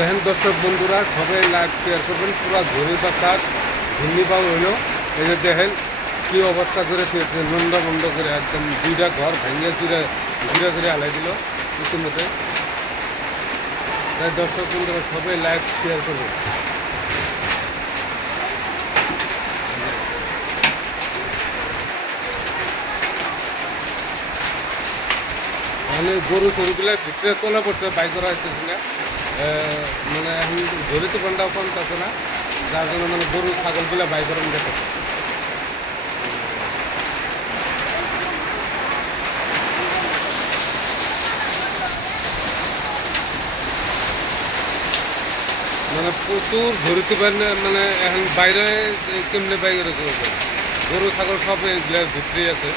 দেখেন দর্শক বন্ধুরা সবাই লাইভ শেয়ার করবেন। পুরা ঘড়ি বাতাস ঘূর্ণিপাক হইল। এই যে দেখেন কি অবস্থা করে ফিরছে, নন্দ বন্ধ করে একদম দুইটা ঘর ভেঙে ঘুরে ঘুরে হালাই দিল ইতিমধ্যে। তাই দর্শক বন্ধুরা সবাই লাইভ শেয়ার করবেন। মানে গরু চরুগুলা ভিতরে তোলা পড়ছে, বাই করা হইতেছে না। মানে এখন ধরিতে পান্ডাও কমতেছে না, যার জন্য মানে গরু ছাগলগুলা বাই করানো যেতে। মানে প্রচুর ধরিতে পারেন, মানে এখন বাইরে কেমনে বাই করে চলবে, গরু ছাগল সব এগুলার ভিতরেই আছে।